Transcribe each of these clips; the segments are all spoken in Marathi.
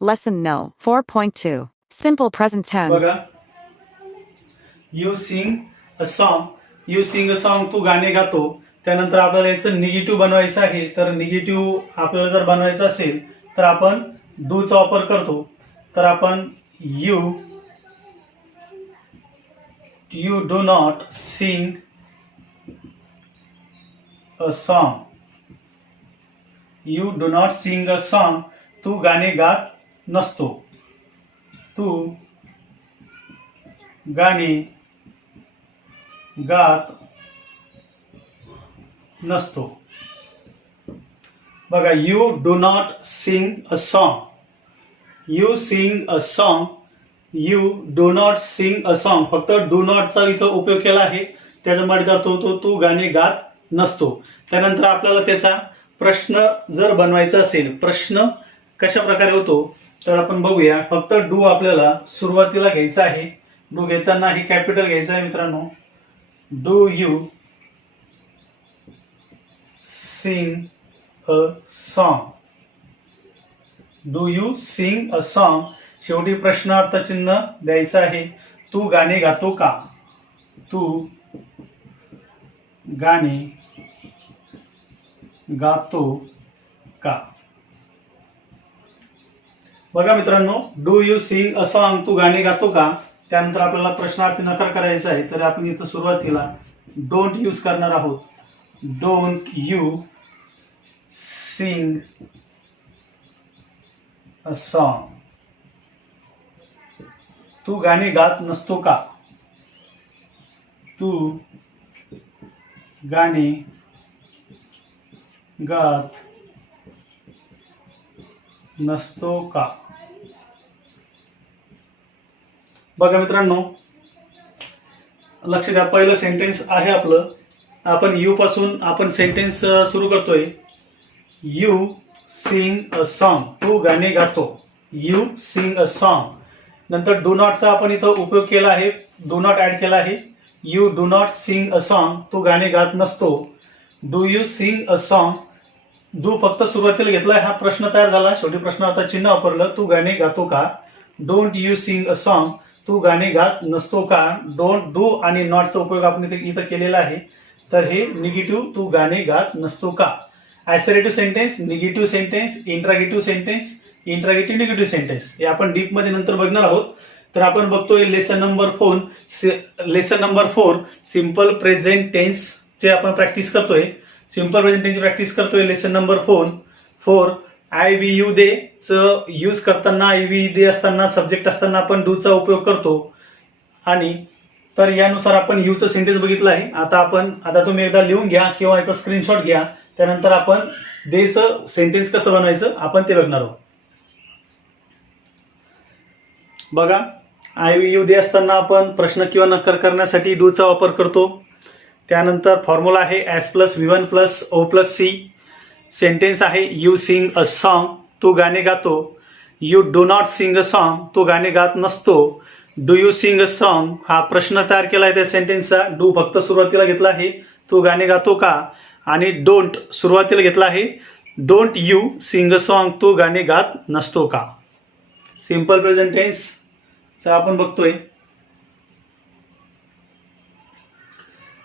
Lesson No. 4.2. Simple present tense. बघा, you sing a song. You sing a song, तू गाणे गातो. त्यानंतर आपल्याला याचं निगेटिव्ह बनवायचं आहे. तर निगेटिव्ह आपल्याला जर बनवायचं असेल तर आपण डू चा वापर करतो. तर आपण you do not sing a song. You do not sing a song, तू गाणे गात नसतो. तू गाणे गात नसतो. बघा, you do not sing a song. You sing a song, you do not sing a song. फक्त डू नॉटचा इथं उपयोग केला आहे. त्याच्यामध्ये अर्थ होतो तू गाणे गात नसतो. त्यानंतर आपल्याला त्याचा प्रश्न जर बनवायचा असेल, प्रश्न कशा प्रकारे होतो तर आपण बघूया. फक्त डू आपल्याला सुरुवातीला घ्यायचा आहे. डू घेताना ही कॅपिटल घ्यायचं आहे मित्रांनो. Do you sing a song. Do you sing a song. शेवटी प्रश्नार्थ चिन्ह द्यायचं आहे. तू गाणे गातो का. तू गाणे गातो का. बघा मित्रांनो, do you sing a song, तू गाणे गातो का. त्यानंतर आपल्याला प्रश्नार्थी नकार करायचा आहे. तर आपण इथं सुरुवातीला डोंट यूज करणार आहोत. Don't you sing a song. तू गाणे गात नसतो का. तू गाणे गात नसतो का. बघा मित्रांनो, लक्ष द्या, पहिलं सेंटेन्स आहे आपलं. आपण यू पासून आपण सेंटेन्स सुरू करतोय. यू सिंग अ सॉन्ग, तू गाणे गातो. You sing a song. नंतर डू नॉटचा आपण इथं उपयोग केला आहे. डू नॉट ऍड केला आहे. You do not sing a song, तू गाणे गात नसतो. Do you sing a song, do फक्त सुरुवातीला घेतलाय. हा प्रश्न तयार झाला. शेवटी प्रश्नार्थ चिन्ह वापरलं. तू गाणे गातो का. Don't you sing a song, तू गाणे गात नसतो का. डोंट, डू आणि नॉटचा उपयोग आपण इथं केलेला आहे. तर हे निगेटिव्ह, तू गाणे गात नसतो का. Assertive sentence, negative sentence, interrogative sentence, interrogative negative sentence हे आपण डीप मध्ये नंतर बघणार आहोत. तर आपण बघतोय lesson number 4 simple present tense चे आपण प्रॅक्टिस करतोय. सिंपल प्रेझेंट टेन्स प्रॅक्टिस करतोय. Lesson number 4 I we you they च यूज करताना, आय वी दे असताना, सब्जेक्ट असताना आपण डू चा उपयोग करतो. आणि तर यानुसार आपण यूचं सेंटेन्स बघितलं आहे. आता तुम्ही एकदा लिहून घ्या किंवा याचा स्क्रीनशॉट घ्या. त्यानंतर आपण देचं सेंटेन्स कसं बनवायचं आपण ते बघणार आहोत. बघा, आय वी यू दे असताना आपण प्रश्न किंवा नकार करण्यासाठी डू चा वापर करतो. त्यानंतर फॉर्म्युला आहे S plus V1 plus O plus C. Sentence आहे यू सिंग अ सॉन्ग, तू गाणे गातो. You do not sing a song, तू गाणे गात नसतो. Do you sing a song हा प्रश्न तयार केला आहे त्या सेंटेन्सचा. डू फक्त सुरुवातीला घेतला आहे. तू गाणे गातो का. आणि डोंट सुरुवातीला घेतला आहे. Don't you sing a song, तू गाणे गात नसतो का. सिंपल प्रेझेंट टेन्स चा आपण बघतोय.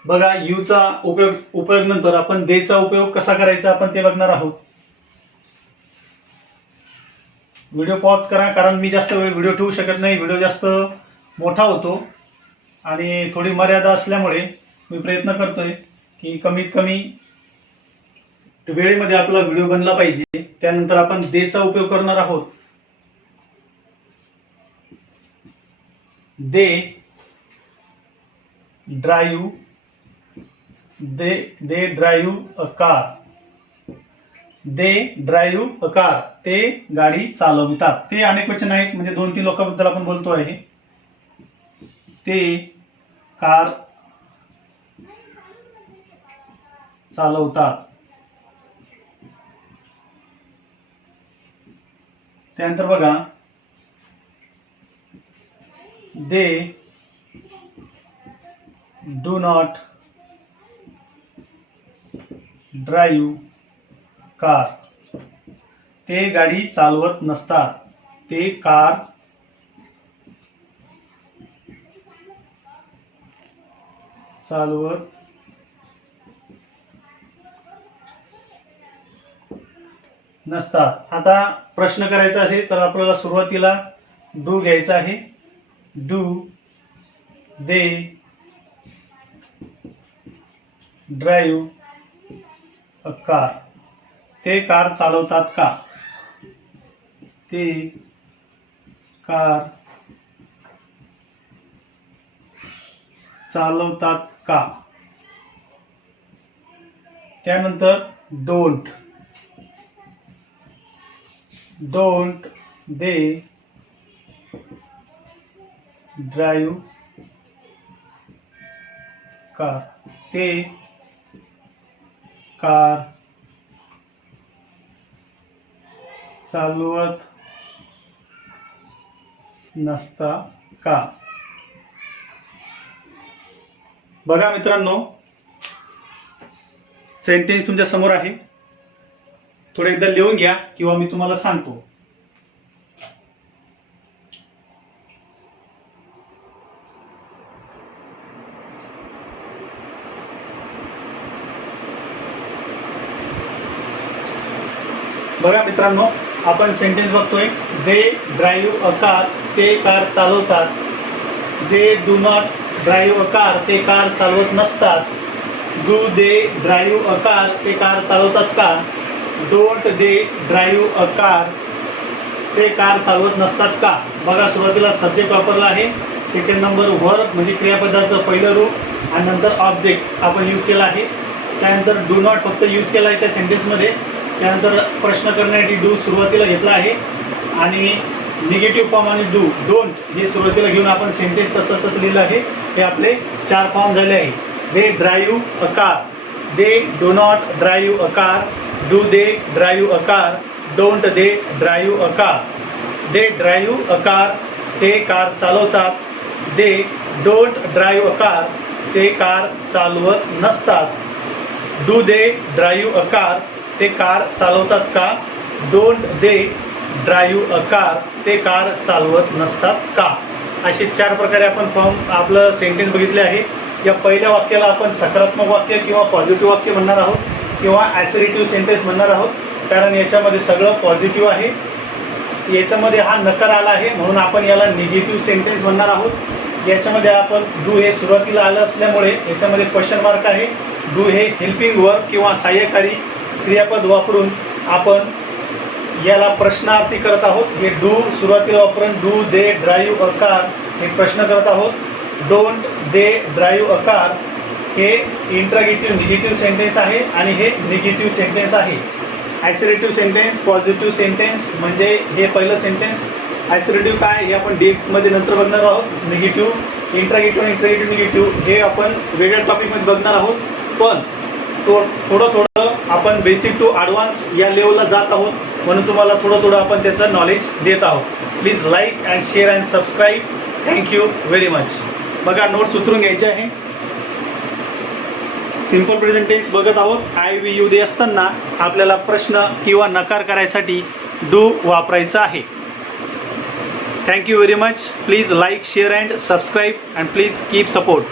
बघा, यूचा उपयोग नंतर आपण देचा उपयोग कसा करायचा आपण ते बघणार आहोत. व्हिडिओ पॉज करा, कारण मी जास्त वेळ व्हिडिओ ठेवू शकत नाही. व्हिडिओ जास्त मोठा होतो आणि थोडी मर्यादा असल्यामुळे मी प्रयत्न करतोय की कमीत कमी वेळेमध्ये आपला व्हिडिओ बनला पाहिजे. त्यानंतर आपण देचा उपयोग करणार आहोत. They drive they drive a car. They drive a car, ते गाडी चालवितात. ते अनेक वचन आहेत, म्हणजे 2-3 लोकांबद्दल आपण बोलतो आहे. ते कार चालवतात. त्यानंतर बघा, दे डू नॉट ड्राईव्ह कार, ते गाडी चालवत नसतात. ते कार चालवत नसतात. आता प्रश्न करायचा आहे तर आपल्याला सुरुवातीला डू घ्यायचा आहे. Do they drive a car. ते कार चालवतात का? ते कार चालवतात का? त्यानंतर डोंट दे ड्राईव्ह कार. ते कार चालवत नसता का? बघा मित्रांनो, सेंटेन्स तुमच्या समोर आहे. थोडं एकदा लिहून घ्या किंवा मी तुम्हाला सांगतो. बघा मित्रांनो, आपण सेंटेन्स बघतोय. दे ड्राईव्ह अ कार. ते कार चालवतात. दे do not drive a car. ते कार चालवत नसतात. Do they drive a car. ते कार चालवतात का? Don't they drive a car. ते कार चालवत नसतात का? बघा, सुरुवातीला सब्जेक्ट वापरला आहे. सेकंड नंबर वर्ब म्हणजे क्रियापदाचं पहिलं रूप आणि नंतर ऑब्जेक्ट आपण यूज केला आहे. त्यानंतर डू नॉट फक्त यूज केला आहे त्या सेंटेन्समध्ये. त्यानंतर प्रश्न करण्यासाठी डू सुरुवातीला घेतला आहे आणि निगेटिव्ह फॉर्म आणि डोंट हे सुरुवातीला घेऊन आपण सेंटेन्स तसं लिहिलं आहे. हे आपले 4 फॉर्म झाले आहे. They drive a car. They do not drive a car. Do they drive a car. Don't they drive a car. They drive a car. ते कार चालवतात. They don't drive a car. ते कार चालवत नसतात. Do they drive a car. ते कार चालवतात का? Don't they drive a car. ते कार चालवत नसतात का? असे 4 प्रकारे आपण फॉर्म आपलं सेंटेन्स बघितले आहे. या पहिल्या वाक्याला आपण सकारात्मक वाक्य किंवा पॉझिटिव्ह वाक्य म्हणणार आहोत किंवा ॲसर्टिव्ह सेंटेन्स म्हणणार आहोत, कारण याच्यामध्ये सगळं पॉझिटिव्ह आहे. याच्यामध्ये हा नकार आला आहे म्हणून आपण याला निगेटिव्ह सेंटेन्स म्हणणार आहोत. याच्यामध्ये आपण डू हे सुरुवातीला आलं असल्यामुळे याच्यामध्ये क्वेश्चन मार्क आहे. डू हे हेल्पिंग वर्ब किंवा सहाय्यकारी क्रियापद वापरून आपण याला प्रश्नार्थी करत आहोत. हे डू सुरुवातीला वापरून do they drive a car हे प्रश्न करत आहोत. Don't they drive a car हे इंट्रोगेटिव्ह निगेटिव्ह सेंटेन्स आहे आणि हे निगेटिव्ह सेंटेन्स आहे. ॲसर्टिव्ह सेंटेन्स, पॉझिटिव्ह सेंटेन्स म्हणजे हे पहिलं सेंटेन्स. ॲसर्टिव्ह काय हे आपण डीपमध्ये नंतर बघणार आहोत. निगेटिव्ह, इंट्रोगेटिव्ह निगेटिव्ह हे आपण वेगळ्या टॉपिकमध्ये बघणार आहोत. पण थोडं आपण बेसिक टू ॲडव्हान्स या लेवलला जात आहोत म्हणून तुम्हाला थोडं आपण त्याचं नॉलेज देत आहोत. Please like and share and subscribe. Thank you very much. बघा, नोट्स उतरून घ्यायचे आहे. सिंपल प्रेझेंट टेन्स बघत आहोत. आय वी यू दे असताना आपल्याला प्रश्न किंवा नकार करायसाठी डू वापरायचा आहे. Thank you very much. Please like share and subscribe and please keep support.